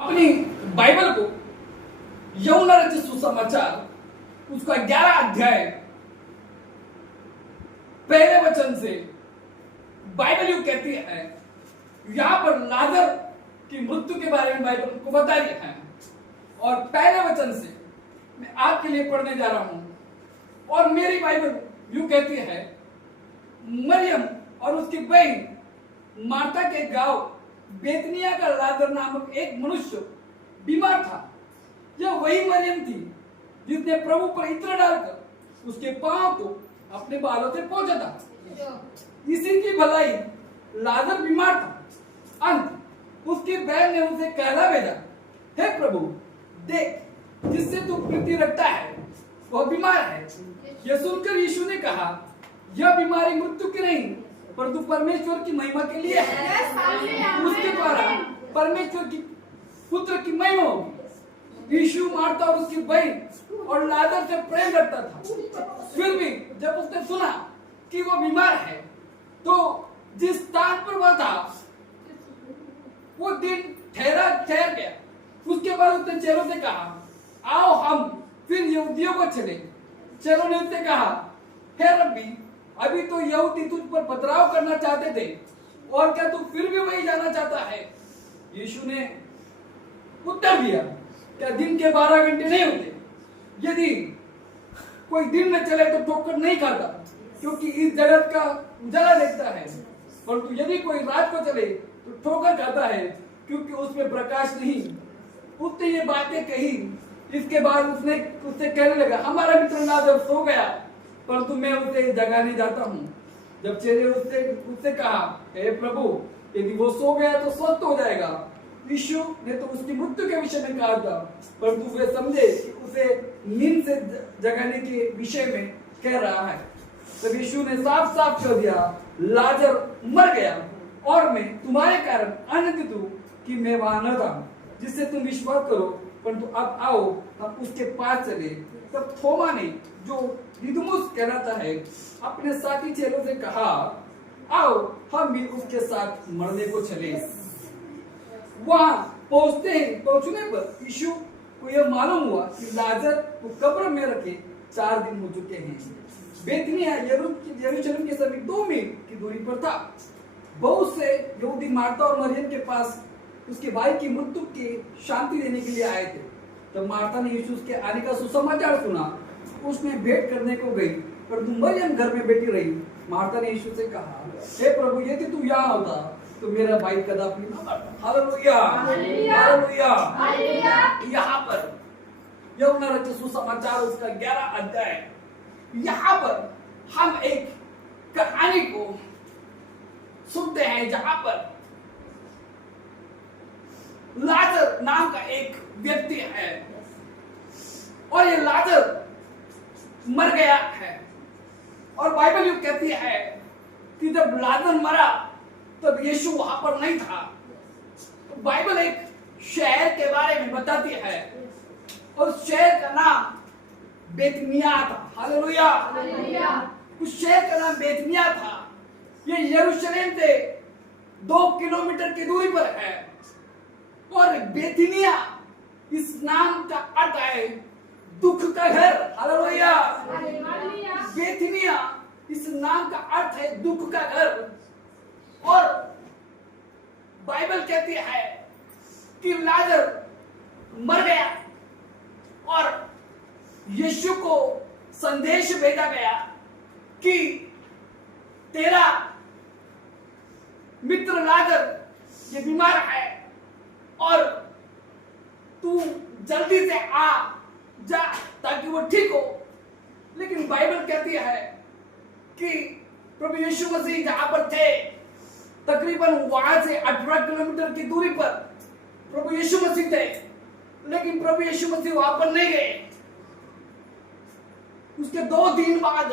अपनी बाइबल को यूहन्ना रचित सुसमाचार उसका 11 अध्याय पहले वचन से बाइबल यूं कहती है, यहां पर लाजर की मृत्यु के बारे में बाइबल को बता रही है और पहले वचन से मैं आपके लिए पढ़ने जा रहा हूं। और मेरी बाइबल यूं कहती है, मरियम और उसकी बहन मार्था के गांव बेतनिया का लाजर नामक एक मनुष्य बीमार था। यह वही मरियम थी जिसने प्रभु पर इत्र डालकर उसके पांव को अपने बालों से पोंछा था। इसी की भलाई लाजर बीमार था। अंत उसकी बहन ने उसे कहला भेजा, हे प्रभु देख, जिससे तू प्रीति रखता है वह बीमार है। यह सुनकर यीशु ने कहा, यह बीमारी मृत्यु की नहीं परंतु परमेश्वर की महिमा के लिए है। उसके द्वारा परमेश्वर की पुत्र की महिमा होगी। यीशु मार्था और उसकी बहन और लाजर से प्रेम रखता था। फिर भी जब उसने सुना कि वो बीमार है तो जिस स्थान पर वह था वो दिन ठहर गया। उसके बाद उसने चेलों से कहा, आओ हम फिर यहूदियों को चले। चेलों ने उससे कहा, हे रब्बी, अभी तो यहूदी तुझ पर पथराव करना चाहते थे और क्या तू फिर भी वही जाना चाहता है? यीशु ने उत्तर दिया, क्या दिन के 12 घंटे नहीं होते? यदि कोई दिन में चले तो ठोकर नहीं खाता क्योंकि इस जगत का उजाला देखता है, परंतु यदि कोई रात को चले तो ठोकर खाता है क्योंकि उसमें प्रकाश नहीं। उसने ये बातें कही। इसके बाद उसने उससे कहने लगा, हमारा मित्र लाजर सो गया परंतु मैं उसे जगाने जाता हूँ। जब चेले उससे कहा, हे प्रभु, यदि वो सो गया तो स्वस्थ हो जाएगा। यीशु ने तो उसकी मृत्यु के विषय में कहा था, परंतु वे समझे कि उसे नींद से जगाने के विषय में कह रहा है। तब यीशु ने साफ साफ कह दिया, लाजर मर गया और मैं तुम्हारे कारण आनंदित हूँ कि मैं वहां न था, जिससे तुम विश्वास करो। परंतु अब आओ हम उसके पास चले। तब थोमा ने, जो दिदुमुस कहलाता है, अपने साथी चेलों से कहा, आओ हम भी उसके साथ मरने को चले। वहां पहुंचने पर यीशु को यह मालूम हुआ कि लाजर को कब्र में रखे 4 दिन हो चुके हैं। बेतनिया यरूशलेम के समीप 2 मील की दूरी पर था। बहुत से यहूदी मार्था और मरियम के पास उसके भाई की मृत्यु की शांति देने के लिए आए थे। तब मार्था ने यीशु के आने का सुसमाचार सुना। उसने भेंट करने को गई, परंतु मरियम घर में बैठी रही। मार्था ने यीशु से कहा, हे प्रभु, यदि तू यहाँ होता तो मेरा भाई कदापि न मरता। Hallelujah, hallelujah, hallelujah. यहाँ पर यूहन्ना रचित सुसमाचार उसका 11 अध्याय, यहाँ पर हम एक कहानी को सुनते हैं जहां पर लाजर नाम का एक व्यक्ति है और ये लाजर मर गया है। और बाइबल यूं कहती है कि जब लाजर मरा तब यीशु वहां पर नहीं था। तो बाइबल एक शहर के बारे में बताती है और उस शहर का नाम बेतनिया था। Hallelujah, hallelujah. उस शहर का नाम बेतनिया था। ये यरूशलेम से 2 किलोमीटर की दूरी पर है। और बेतनिया इस नाम का अर्थ है दुख का घर। हालेलुया, बेतनिया इस नाम का अर्थ है दुख का घर। और बाइबल कहती है कि लाजर मर गया और यीशु को संदेश भेजा गया कि तेरा मित्र लाजर ये बीमार है और तू जल्दी से आ जा ताकि वो ठीक हो। लेकिन बाइबल कहती है कि प्रभु यीशु मसीह जहां पर थे, तकरीबन वहां से 18 किलोमीटर की दूरी पर प्रभु यीशु मसीह थे, लेकिन प्रभु यीशु मसीह वहां पर नहीं गए। उसके 2 दिन बाद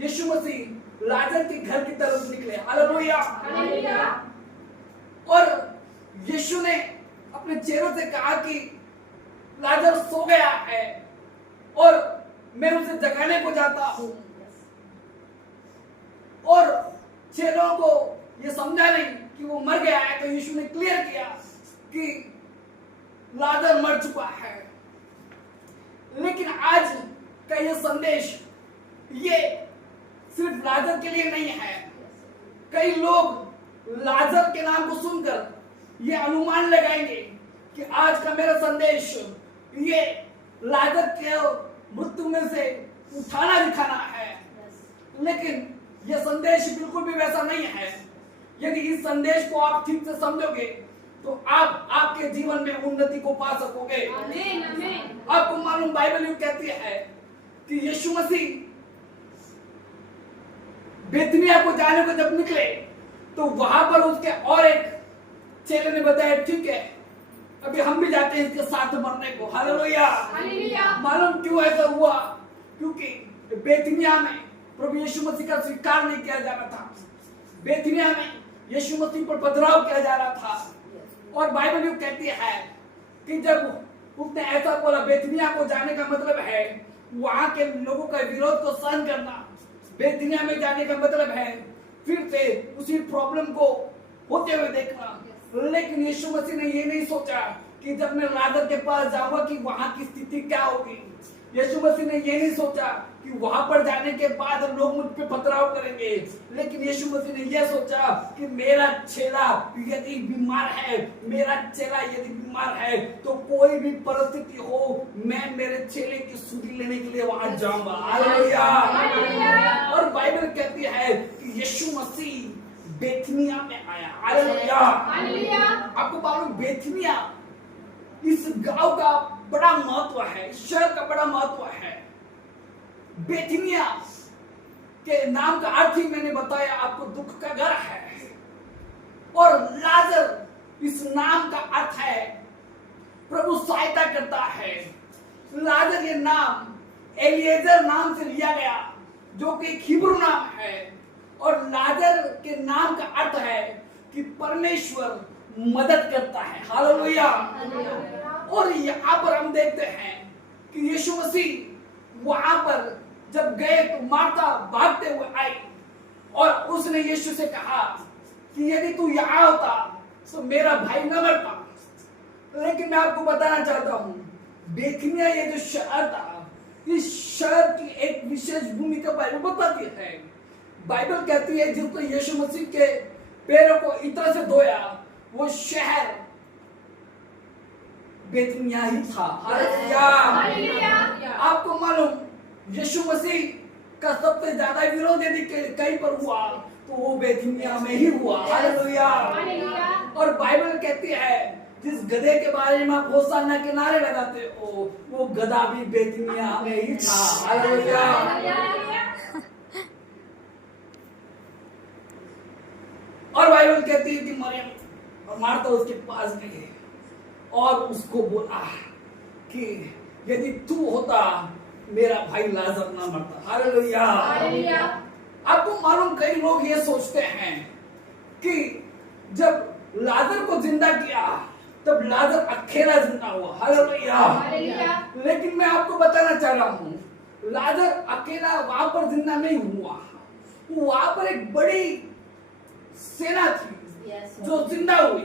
यीशु मसीह लाजर के घर की तरफ निकले। Hallelujah, hallelujah. और यीशु ने अपने चेलों से कहा कि लाजर सो गया है और मैं उसे जगाने को जाता हूं। और चेलों को यह समझा नहीं कि वो मर गया है, तो यीशु ने क्लियर किया कि लाजर मर चुका है। लेकिन आज का ये संदेश ये सिर्फ लाजर के लिए नहीं है। कई लोग लाजर के नाम को सुनकर ये अनुमान लगाएंगे कि आज का मेरा संदेश ये लाजर के मृत्यु में से उठाना दिखाना है। लेकिन यह संदेश बिल्कुल भी वैसा नहीं है। यदि इस संदेश को आप ठीक से समझोगे तो आप आपके जीवन में उन्नति को पा सकोगे। आपको मालूम बाइबल यूं कहती है कि यीशु मसीह बेतनिया को जाने को जब निकले तो वहां पर उसके और एक चेले ने बताया ठीक है अभी हम भी जाते हैं इसके साथ मरने को। हालेलुया। मालूम क्यों ऐसा हुआ? क्योंकि बेतनिया में प्रभु यीशु मसीह का स्वीकार नहीं किया जा रहा था। बेतनिया में यीशु मसीह पर पथराव किया जा रहा था। और बाइबल यूं कहती है कि जब उसने ऐसा बोला, बेतनिया को जाने का मतलब है वहां के लोगों का विरोध को सहन करना। बेतनिया में जाने का मतलब है फिर से उसी प्रॉब्लम को होते हुए देखना। लेकिन यीशु मसीह ने ये नहीं सोचा कि जब मैं लाजर के पास जाऊंगा कि वहां की स्थिति क्या होगी। यीशु मसीह ने ये नहीं सोचा कि वहां पर जाने के बाद लोग मुझ पे पथराव करेंगे। लेकिन यीशु मसीह ने यह सोचा कि मेरा चेला यदि बीमार है, मेरा चेला यदि बीमार है तो कोई भी परिस्थिति हो मैं मेरे चेले की सुधि लेने के लिए वहां जाऊंगा। हालेलुया। और बाइबल कहती है कि यीशु मसीह बेथनिया में आया। हालेलुया। आपको मालूम बेथनिया इस गांव का बड़ा महत्व है, इस शहर का बड़ा महत्व है। बेथनिया के नाम का अर्थ ही मैंने बताया आपको, दुख का घर है। और लाजर इस नाम का अर्थ है प्रभु सहायता करता है। लाजर ये नाम एलिएजर नाम से लिया गया जो कि हिब्रू नाम है। और लाजर के नाम का अर्थ है कि परमेश्वर मदद करता है। हालेलुया। और यहाँ पर हम देखते हैं कि यीशु मसीह वहां पर जब गए तो मार्था भागते हुए आई और उसने यीशु से कहा कि यदि तू यहाँ होता तो मेरा भाई न मरता। लेकिन मैं आपको बताना चाहता हूँ बेथनिया ये जो शहर था, इस शहर की एक विशेष भूमिका बाइबल बताती है। बाइबल कहती है जिसको यीशु मसीह के पैरों को इत्र से धोया वो शहर बेथनिया ही था। हालेलुया। आपको मालूम यीशु मसीह का सबसे ज्यादा विरोध यदि कहीं पर हुआ तो वो बेथनिया में ही हुआ। हालेलुया। और बाइबल कहती है जिस गधे के बारे में आप होशाना के नारे लगाते हो वो गधा भी बेथनिया में ही था। हालेलुया। और बाइबल कहती है कि मरियम और मार्था उसके पास गए और उसको बोला कि यदि तू होता मेरा भाई लाजर ना मरता। हालेलुया। आपको मालूम कई लोग ये सोचते हैं कि जब लाजर को जिंदा किया तब लाजर अकेला जिंदा हुआ। हालेलुया। लेकिन मैं आपको बताना चाह रहा हूँ लाजर अकेला वहां पर जिंदा नहीं हुआ। वहां पर एक बड़ी सेना थी जो जिंदा हुई,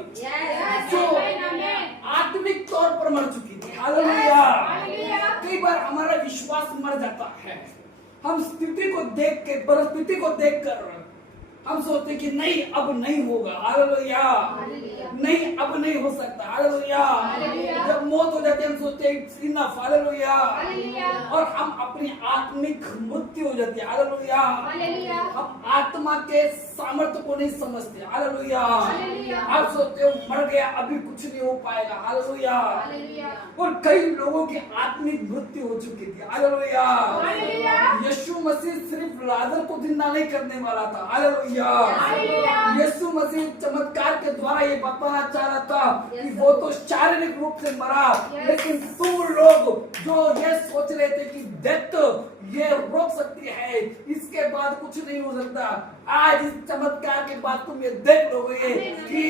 जो आत्मिक तौर पर मर चुकी थी। हालेलुया। कई बार हमारा विश्वास मर जाता है। हम स्थिति को देख के, परिस्थिति को देखकर हम सोचते कि नहीं अब नहीं होगा। हालेलुया। नहीं अब नहीं हो सकता। हालेलुया। जब मौत हो जाती है हम सोचते हैं इट्स इनफ। हालेलुया। और हम अपनी आत्मिक मृत्यु हो जाती है। हालेलुया। हम आत्मा के सामर्थ्य को नहीं समझते। हालेलुया। आप सोचते हो मर गया अभी कुछ नहीं हो पाएगा। हालेलुया। और कई लोगों की आत्मिक मृत्यु हो चुकी थी। हालेलुया। यीशु मसीह सिर्फ लाजर को जिंदा नहीं करने वाला था। हालेलुया। यीशु मसीह चमत्कार के द्वारा ये बताना चाह रहा था कि वो तो शारीरिक रूप से मरा, लेकिन तुम लोग जो ये सोच रहे थे कि डेथ ये रोक सकती है, इसके बाद कुछ नहीं हो सकता, आज इस चमत्कार के बाद तुम ये देख लोगे कि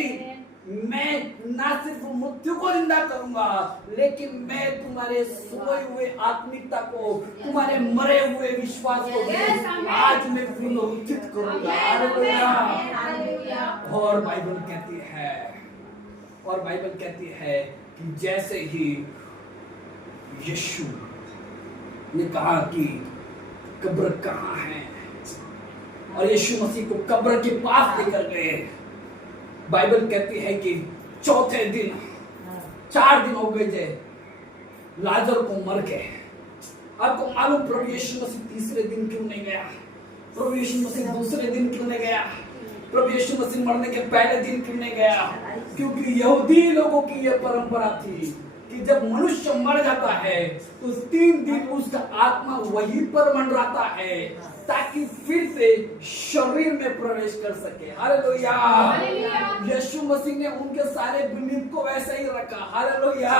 मैं ना सिर्फ मृत्यु को जिंदा करूंगा लेकिन मैं तुम्हारे सोए हुए आत्मिकता को, तुम्हारे मरे हुए विश्वास को आज मैं पुनरुत्थित करूंगा। हालेलुया। और बाइबल कहती है कि जैसे ही यीशु ने कहा कि कब्र कहाँ है और यीशु मसीह को कब्र के पास लेकर गए, बाइबल कहती है कि चौथे दिन 4 दिन हो गए थे लाजर को मर गए। आपको मालूम प्रभु यीशु मसीह तीसरे दिन क्यों नहीं गया? प्रभु यीशु मसीह दूसरे दिन क्यों नहीं गया? प्रभु यीशु मसीह मरने के पहले दिन क्यों नहीं गया? क्योंकि यहूदी लोगों की यह परंपरा थी कि जब मनुष्य मर जाता है तो 3 दिन उसका आत्मा वहीं पर मंडराता है ताकि फिर से शरीर में प्रवेश कर सके। हालेलुया। यीशु मसीह ने उनके सारे बिलीफ को वैसा ही रखा। हालेलुया।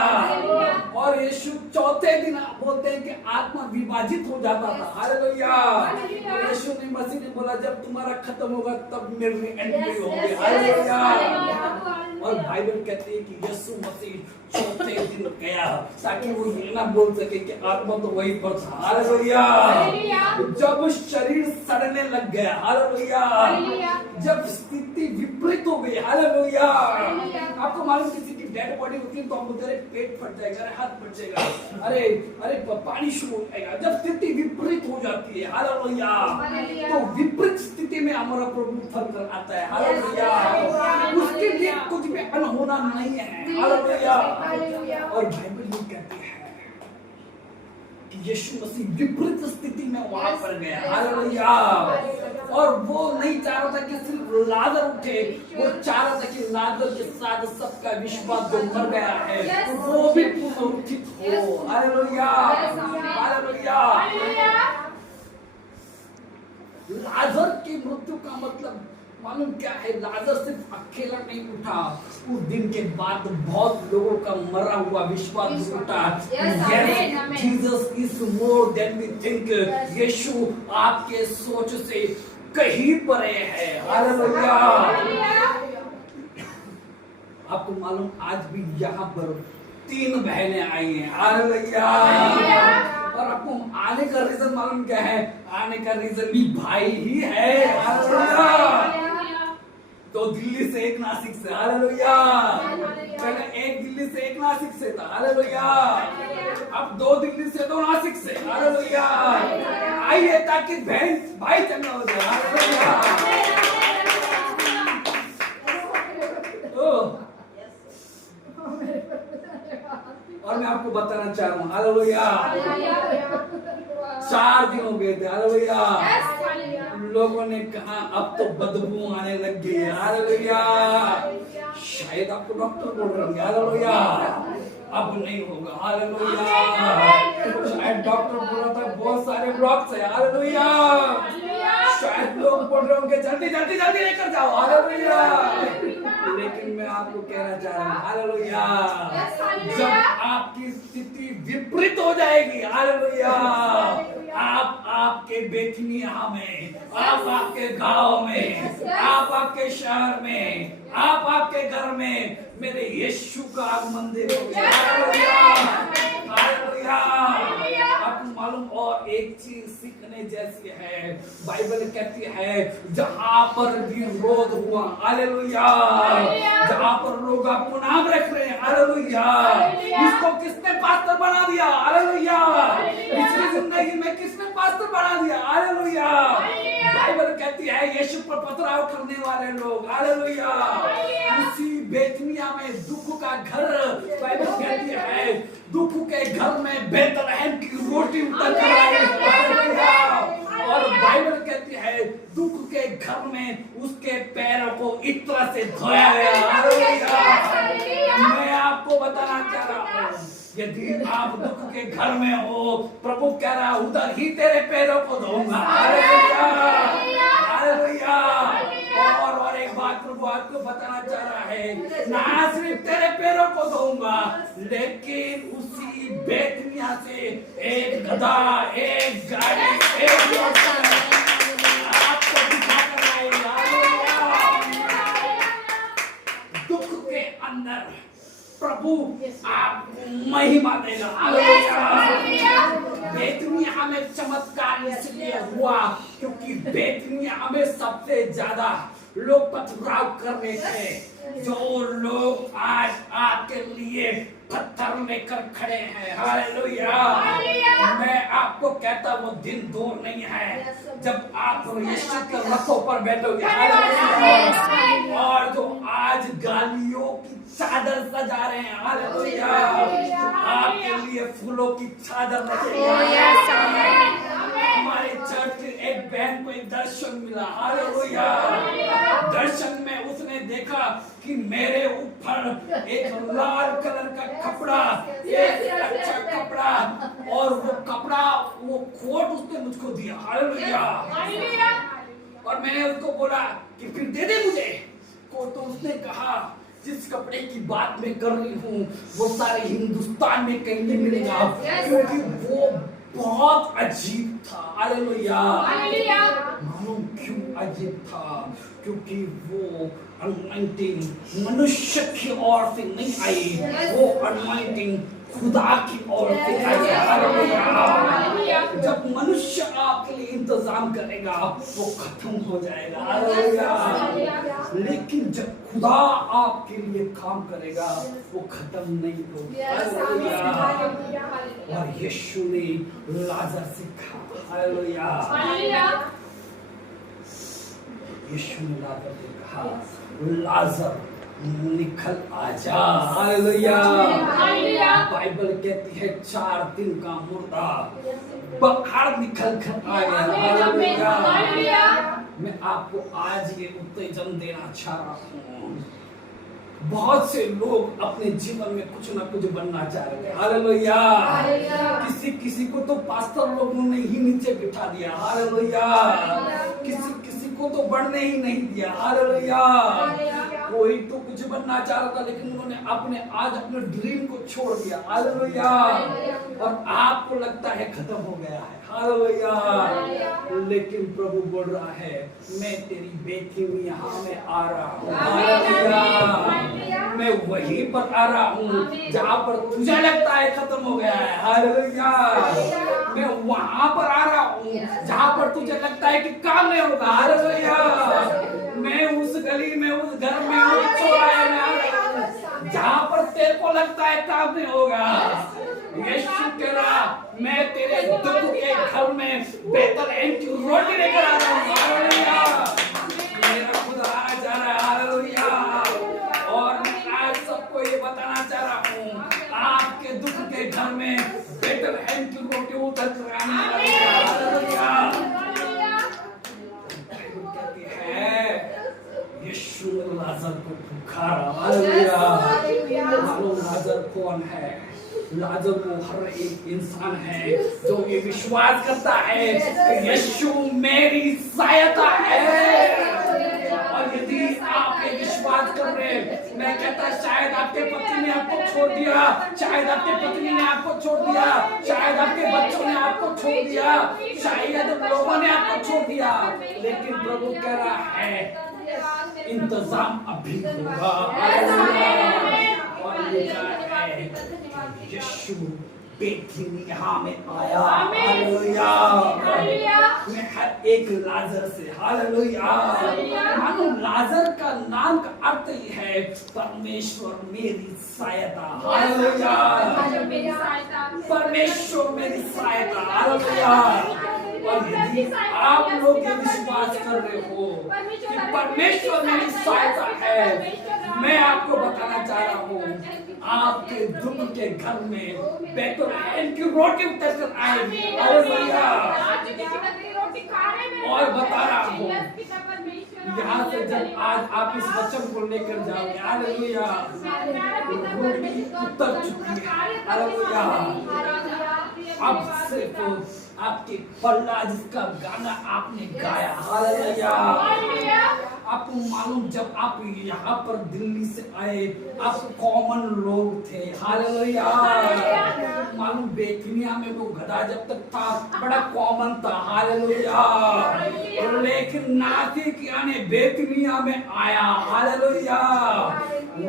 और यीशु चौथे दिन बोलते हैं कि आत्मा विभाजित हो जाता था। हालेलुया। यीशु ने मसीह ने बोला जब तुम्हारा खत्म होगा तब मेरी एंट्री होगी। हालेलुया। और बाइबल कहती है कि यीशु मसीह चौथे दिन गया ताकि वो ये ना बोल सके कि आत्मा तो वही पर था। हालेलुया। जब शरीर सड़ने लग गया, हालेलुया, जब स्थिति विपरीत हो गई, हालेलुया, आपको मालूम किसी की डेड बॉडी होती है तो हम बोलते हैं पेट फट जाएगा, अरे हाथ फट जाएगा, अरे पानी शुरू हो जाएगा। जब स्थिति विपरीत हो जाती है, हालेलुया, तो विपरीत स्थिति में हमारा प्रभु उतर कर आता है। हालेलुया। उसके लिए कुछ भी अनहोना नहीं है। हालेलुया। और बाइबल ये कहती है कि यीशु मसीह विपरीत स्थिति में वहां पर गया। हालेलुया। और वो नहीं चाह रहा था कि सिर्फ लाजर उठे, वो चाह रहा था कि लाजर के साथ सबका विश्वास जो मर गया है वो भी पुनरुत्थित हो। हालेलुया। हालेलुया। लाजर की मृत्यु का मतलब मालूम क्या है? लाजर सिर्फ अकेला नहीं उठा, उस दिन के बाद बहुत लोगों का मरा हुआ विश्वास उठा। Jesus is more than we think. यीशु आपके सोच से कहीं परे है। हालेलुया। आपको मालूम आज भी यहाँ पर 3 बहनें आई हैं। हालेलुया। और आपको आने का रीजन मालूम क्या है? आने का रीजन भी भाई ही है। हालेलुया। तो दिल्ली से एक नासिक से। हालेलुया। पहले एक दिल्ली से एक नासिक से था। हालेलुया। अब 2 दिल्ली से 2 नासिक से। हालेलुया। आइए ताकि बहन भाई चंगा हो जाए। हालेलुया। और मैं आपको बताना चाह रहा हूँ, हालेलुया, 4 दिन हो गए थे। हालेलुया। लोगों ने कहा अब तो बदबू आने लग गई है। हालेलुया। शायद आपको डॉक्टर बोल रहे होंगे, हालेलुया, अब नहीं होगा। हालेलुया। शायद डॉक्टर बोल रहा था बहुत सारे ब्लॉक्स है। हालेलुया। शायद लोग बोल रहे होंगे जल्दी जल्दी जल्दी लेकर जाओ। हालेलुया। लेकिन मैं आपको कहना चाह रहा हूँ, हालेलुया, जब आपकी स्थिति विपरीत हो जाएगी, हालेलुया, आप आपके बेथनिया में, आप आपके गांव में, आप आपके शहर में, आप आपके घर में मेरे यीशु का आगमन देखोगे। हालेलुया। हालेलुया। आपको मालूम और एक चीज सीखने जैसी है, बाइबल कहती है जहां पर विरोध हुआ, हालेलुया, जहां पर लोग आपको नाम रख रहे हैं, हालेलुया, इसको किसने पास्टर बना दिया? हालेलुया। पिछली जिंदगी में किसने पास्टर बना दिया? हालेलुया। बाइबल कहती है यीशु पर पथराव करने वाले लोग, हालेलुया, उसी बेथनिया में दुख का घर, बाइबल कहती है दुख के घर में बेतलहम की रोटी उतर कर आई। और बाइबल कहती है दुख के घर में उसके पैरों को इत्र से धोया गया। मैं आपको बताना चाह रहा हूँ, यदि आप दुख के घर में हो, प्रभु कह रहा उधर ही तेरे पैरों को धोऊंगा। हालेलुया। हालेलुया। और एक बात प्रभु आपको बताना चाह रहा है, ना सिर्फ तेरे पैरों को धोऊंगा, लेकिन उसी बेतनिया से एक गधा, एक गाड़ी, एक आपको दिखाकर आएगा। दुख के अंदर प्रभु आपको महिमा देगा। बेतनिया में चमत्कार इसलिए हुआ क्योंकि बेतनिया में सबसे ज्यादा लोग पथराव कर रहे थे। जो लोग आज आपके लिए पत्थर लेकर खड़े हैं। हालेलुया। मैं आपको कहता वो दिन दूर नहीं है जब आप यीशु के रथों पर बैठोगे। हालेलुया। और जो आज गालियों की चादर सजा रहे हैं, हालेलुया, आपके लिए फूलों की चादर रखेंगे। हमारे चर्च के एक बहन को एक दर्शन मिला। हालेलुया। दर्शन में उसने देखा कि मेरे ऊपर एक लाल कलर का कपड़ा, एक अच्छा कपड़ा, और वो कपड़ा, वो कोट उसने मुझको दिया। हालेलुया। और मैंने उसको बोला कि फिर दे दे मुझे कोट। तो उसने कहा जिस कपड़े की बात मैं कर रही हूँ वो सारे हिंदुस्तान में कहीं नहीं मिलेगा, क्योंकि वो बहुत अजीब था। हालेलुया। मालूम क्यों अजीब था? क्योंकि वो अनॉइंटिंग मनुष्य की ओर से नहीं आई, वो अनॉइंटिंग खुदा की ओर से आई। हालेलुया। जब मनुष्य आपके लिए इंतजाम करेगा वो खत्म हो जाएगा। हालेलुया। लेकिन जब खुदा आपके लिए काम करेगा वो खत्म नहीं होगा। और यीशु ने लाजर से कहा, हालेलुया, यीशु ने लाजर से कहा, लाजर निकल आजा। हालेलुया। बाइबल कहती है 4 दिन का मुर्दा बाहर निकल कर आया। हालेलुया। मैं आपको आज ये उत्तेजन देना चाह रहा हूँ। बहुत से लोग अपने जीवन में कुछ ना कुछ बनना चाह रहे थे। हालेलुया। किसी को तो पास्टर लोगों ने ही नीचे बिठा दिया। हालेलुया। किसी को तो बढ़ने ही नहीं दिया। हालेलुया। कोई तो कुछ बनना चाह रहा था लेकिन उन्होंने अपने ड्रीम को छोड़ दिया। हालेलुया। और आपको लगता है खत्म हो गया है। हालेलुया। लेकिन प्रभु बोल रहा है मैं तेरी बेटी हूँ, यहाँ मैं आ रहा हूँ। हालेलुया। मैं वहीं पर आ रहा हूँ जहाँ पर तुझे लगता है खत्म हो गया है। हालेलुया। मैं वहां पर आ रहा हूँ जहाँ पर तुझे लगता है कि काम नहीं होगा। हालेलुया। मैं उस गली में, उस घर में, उस चौराहे में आ रहा हूँ जहाँ पर तेरे को लगता है काम नहीं होगा। यीशु कह रहा मैं तेरे दुख के घर में बेहतरीन की रोटी लेकर आ रहा हूँ। हालेलुया। मेरा खुदा आ जा रहा है। हालेलुया। और मैं आज सबको ये बताना चाह रहा हूँ आपके दुख के घर में बेहतरीन की रोटी उतर कर आने वाली है। हालेलुया। कहती है यीशु ने लाजर को पुकारा। हालेलुया। मालूम लाजर कौन है? लाजर वो हर एक इंसान है जो ये विश्वास करता है कि यीशु मेरी सहायता है। और यदि आप ये विश्वास कर रहे हैं, मैं कहता शायद आपके पति ने आपको छोड़ दिया, शायद आपके पत्नी ने आपको छोड़ दिया, शायद आपके बच्चों ने आपको छोड़ दिया, शायद लोगों ने आपको छोड़ दिया, लेकिन प्रभु कह रहा है इंतजाम अभी होगा। और यीशु बेथनिया में आया। हालेलुया। मैं हर एक लाजर से, हालेलुया, मानो लाजर का नाम का अर्थ ही है परमेश्वर मेरी सहायता। हालेलुया। परमेश्वर मेरी सहायता। हालेलुया। और यदि आप लोग ये विश्वास कर रहे हो कि परमेश्वर मेरी सहायता है, मैं आपको बताना चाह रहा हूँ आपके दुख के घर में बेहतरीन की रोटी उतर कर आएगी। हालेलुया। और बता रहा हूँ यहाँ से जब आज आप इस वचन को लेकर जाओगे, हालेलुया, रोटी उतर चुकी है। हालेलुया। अब सिर्फ आपके पल्ला जिसका गाना आपने गाया। हालेलुया। आपको मालूम जब आप यहाँ पर दिल्ली से आए आप कॉमन लोग थे। हालेलुया। मालूम बेथनिया में वो गधा जब तक था बड़ा कॉमन था। हालेलुया। लेकिन नासिकिया ने बेथनिया में आया। हालेलुया।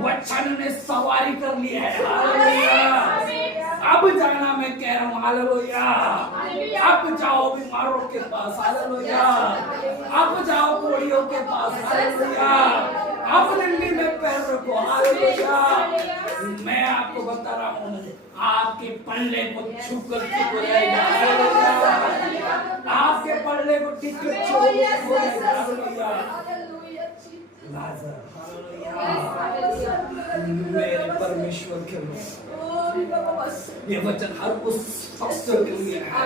वचन ने सवारी कर ली है। हालेलुया। अब जाना मैं कह रहा हूँ। हालेलुया। अब जाओ बीमारों के पास। हालेलुया। अब जाओ कोड़ियों के पास। हालेलुया। अपने लिए में पैर रखो। हालेलुया। मैं आपको बता रहा हूँ, आपके पल्ले को छूकर ठीक हो जाएगा। हालेलुया। आपके पल्ले को ठीक हो जाएगा। हालेलुया। लाजर, हालेलुया। मेरे परमेश्वर के लोग, ये वचन हर उस शख्स के लिए है,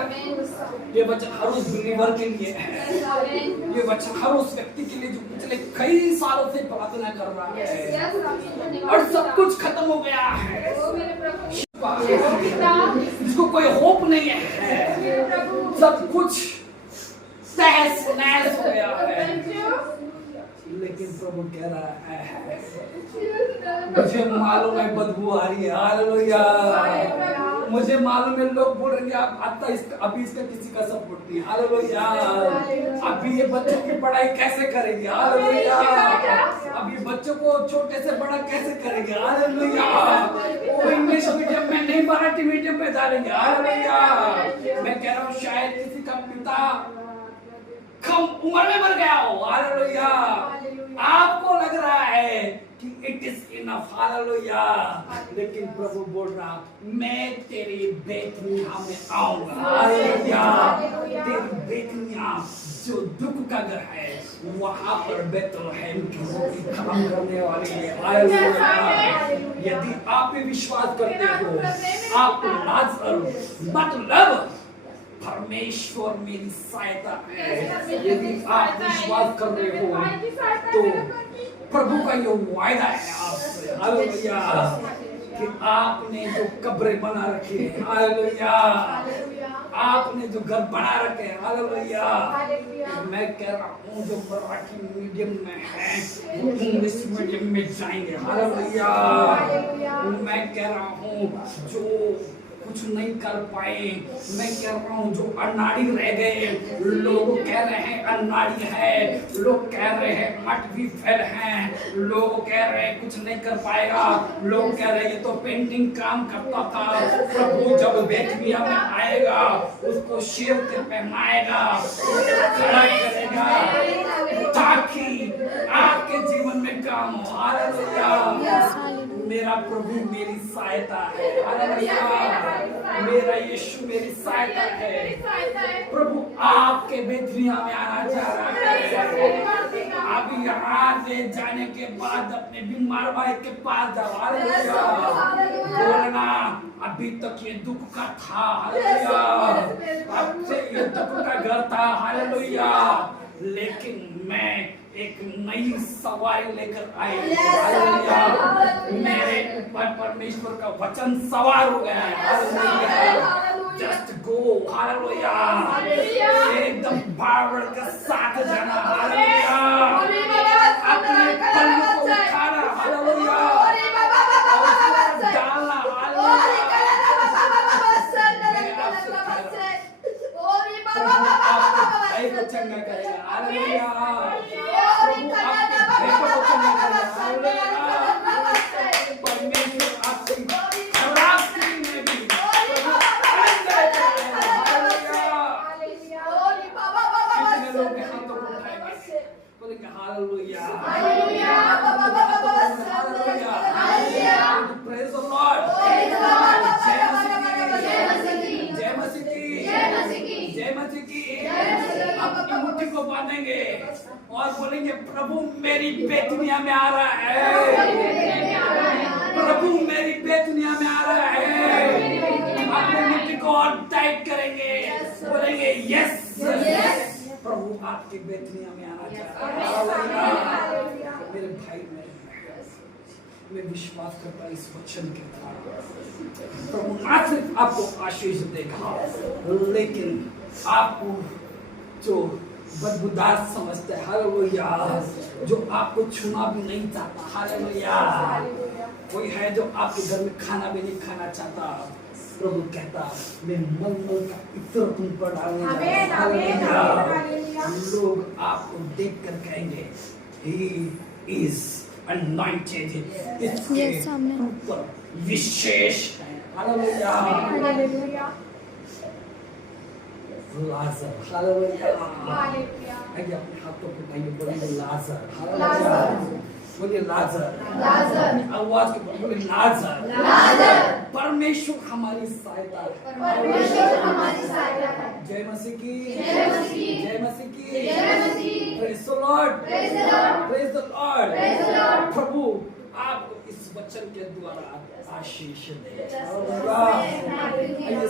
ये वचन हर उस बिलीवर के लिए है, ये वचन हर उस व्यक्ति के लिए जो पिछले कई सालों से प्रार्थना कर रहा है और सब कुछ खत्म हो गया है, जिसको कोई होप नहीं है, सब कुछ तहस नहस हो गया है। लेकिन प्रभु कह रहा है, मुझे मालूम है बदबू आ रही है। हालेलुया। मुझे मालूम है लोग बोल रहे हैं आप अभी इसका किसी का सपोर्ट नहीं। हालेलुया। अभी ये बच्चों की पढ़ाई कैसे करेंगे? हालेलुया। अभी बच्चों को छोटे से बड़ा कैसे करेंगे? हालेलुया। वो इंग्लिश मीडियम में नहीं, मराठी मीडियम में डालेंगे। हालेलुया। मैं कह रहा हूँ शायद किसी का पिता कम उम्र में मर गया हो। हालेलुया। आपको लग रहा है कि इट इज इनफ। हालेलुया। लेकिन प्रभु बोल रहा, मैं तेरी बेतनिया में आऊंगा। हालेलुया। तेरी बेतनिया जो दुख का घर है, वहां पर बेतलहम की रोटी खत्म करने वाली है। हालेलुया। यदि आप भी विश्वास करते हो, आप लाजर मतलब परमेश्वर मेरी सहायता है, यदि आप विश्वास कर रहे हो तो प्रभु का ये वायदा है आपसे। हालेलुया। कि आपने जो कब्रें बना रखी है, हालेलुया, आपने जो घर बना रखे हैं, हालेलुया, मैं कह रहा हूँ जो मराठी मीडियम में है वो इंग्लिश मीडियम में जाएंगे। हालेलुया। मैं कह रहा हूँ जो कुछ नहीं कर पाए, मैं कह रहा हूँ जो अनाड़ी रह गए, लोग कह रहे हैं अनाड़ी है, लोग कह रहे हैं 8वीं फेल हैं, लोग कह रहे हैं कुछ नहीं कर पाएगा, लोग कह रहे हैं ये तो पेंटिंग काम करता था। प्रभु जब बेतनिया में आएगा उसको शेर से पहनाएगा, खड़ा करेगा ताकि आपके जीवन में काम हो। हालेलुया। मेरा प्रभु मेरी सहायता है। हालेलुया। मेरा यीशु मेरी सहायता है। प्रभु आपके बेतनिया में आना चाह रहा है। अभी यहाँ से जाने के बाद अपने बीमार भाई के पास जाओ। हालेलुया। बोलना अभी तक ये दुख का था। हालेलुया। अब से ये दुख का घर था। हालेलुया। लेकिन मैं एक नई सवारी लेकर आई। हालेलुया। मेरे ऊपर परमेश्वर का वचन सवार हो गया है। हालेलुया। Just go. हालेलुया। एकदम पावर के साथ जाना। हालेलुया। अपने पल्लों को उठाना। हालेलुया। डालना। हालेलुया। चंगा करेगा। हालेलुया। प्रभु आपके बेटों को चंगा करेगा। हालेलुया। परमेश्वर आपकी खराब स्थिति में भी कितने लोग हाथों को उठाएंगे, बोलेंगे hallelujah. Hallelujah. Praise the Lord. जय मसीह की। जय मसीह की। अपनी मुट्ठी को बांधेंगे और बोलेंगे प्रभु मेरी बेतनिया में आ रहा है। प्रभु मेरी बेतनिया में आ रहा है। अपनी मुट्ठी को और टाइट करेंगे, बोलेंगे यस। प्रभु आपकी बेतनिया में आना चाहता है। मेरे भाई मैं विश्वास करता इस वचन के द्वारा प्रभु ना सिर्फ आपको आशीष देगा, लेकिन आपको जो बदबूदार समझते हैं, हालेलुया, जो आपको छूना भी नहीं चाहता, हालेलुया, कोई है जो आपके घर में खाना भी नहीं खाना चाहता, प्रभु कहता मैं मन का इत्र तुम पर डालने जा रहा हूं। लोग आपको देखकर कहेंगे he is anointed, इसके ऊपर विशेष है। हालेलुया। लाजर। हालेलुया। आइए अपने हाथों को उठाइए, बोलेंगे लाजर। हालेलुया। बोलिए लाजर, लाजर, आवाज के ऊपर बोलिए लाजर, लाजर, परमेश्वर हमारी सहायता है, परमेश्वर हमारी सहायता है। जय मसीह की, जय मसीह, जय मसीह की, जय मसीह, praise the lord, praise the lord, praise the lord, praise the lord. प्रभु आपको इस वचन के द्वारा आशीष दे। Yes, हालेलुया। yes, yes. आइए